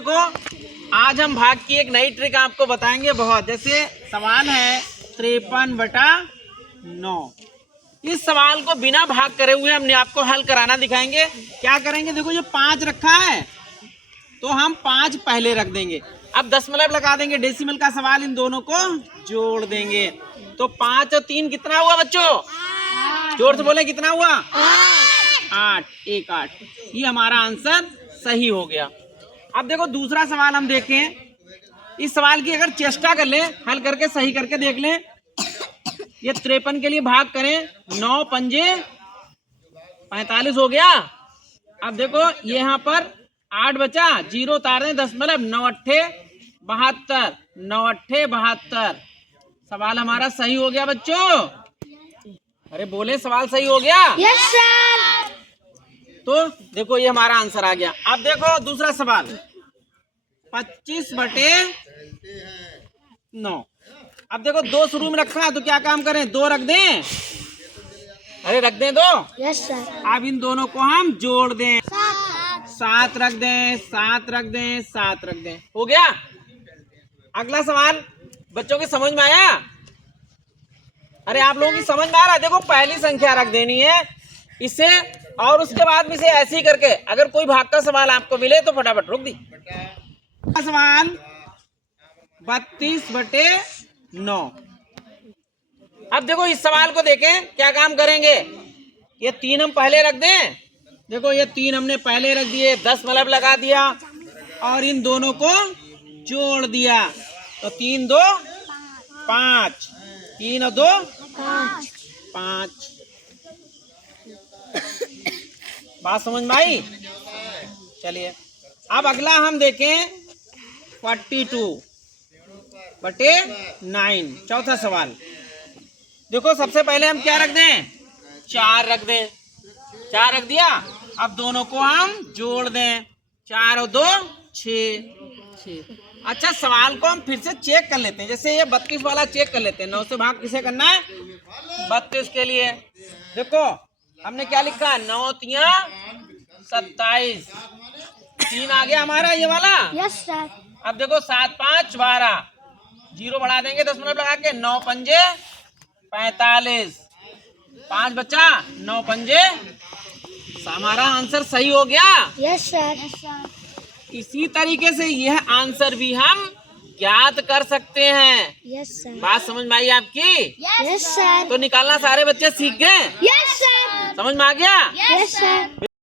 देखो आज हम भाग की एक नई ट्रिक आपको बताएंगे बहुत। जैसे सवाल है 53/9। इस सवाल को बिना भाग करे हुए हमने आपको हल कराना दिखाएंगे। क्या करेंगे, देखो ये 5 रखा है तो हम 5 पहले रख देंगे। अब दशमलव लगा देंगे, डेसिमल का सवाल, इन दोनों को जोड़ देंगे तो 5 और 3 कितना हुआ बच्चों? जोर से बोले कितना हुआ? 8। 1 8। ये हमारा आंसर सही हो गया। अब देखो दूसरा सवाल हम देखें। इस सवाल की अगर चेष्टा कर लें, हल करके सही करके देख लें। ये 53 के लिए भाग करें, 9 पंजे 45 हो गया। अब देखो ये यहाँ पर 8 बचा, 0 उतार दें, दशमलव, 9 अट्ठे 72, 9 अट्ठे 72। सवाल हमारा सही हो गया बच्चों। अरे बोले सवाल सही हो गया? Yes sir. तो देखो ये हमारा आंसर आ गया। अब देखो दूसरा सवाल 25/9। अब देखो 2 शुरू में रखा है तो क्या काम करें, 2 रख दें। अरे रख दें 2। Yes sir. अब इन दोनों को हम जोड़ दें, 7 रख दें, 7 रख दें, 7 रख दें। हो गया। अगला सवाल बच्चों की समझ में आया? अरे आप लोगों की समझ में आ रहा है? देखो पहली संख्या रख देनी है इसे, और उसके बाद में इसे ऐसे ही करके अगर कोई भाग का सवाल आपको मिले तो फटाफट रुक दी। सवाल 32/9। अब देखो इस सवाल को देखें, क्या काम करेंगे। ये 3 हम पहले रख दें। देखो ये 3 हमने पहले रख दिए, दशमलव लगा दिया और इन दोनों को जोड़ दिया तो 3 2 5, 3 और 2 5। बात समझ में आई? चलिए अब अगला हम देखें 42/9। चौथा सवाल देखो, सबसे पहले हम क्या रख दें, 4 रख दें। 4 रख दिया। अब दोनों को हम जोड़ दें, 4 और 2 6। अच्छा सवाल को हम फिर से चेक कर लेते हैं। जैसे ये 32 वाला चेक कर लेते हैं। 9 से भाग किसे करना है? 32 के लिए। देखो हमने क्या लिखा, 9 3 27, 3 आ गया हमारा ये वाला। Yes sir. अब देखो 7 5 12, 0 बढ़ा देंगे दशमलव लगा के, 9 पंजे 45, 5 बचा, 9 पंजे। हमारा आंसर सही हो गया। Yes sir. इसी तरीके से यह आंसर भी हम ज्ञात कर सकते हैं। Yes sir. बात समझ में आई आपकी? Yes sir. तो निकालना सारे बच्चे सीख गए? Yes sir. समझ में आ गया? Yes sir.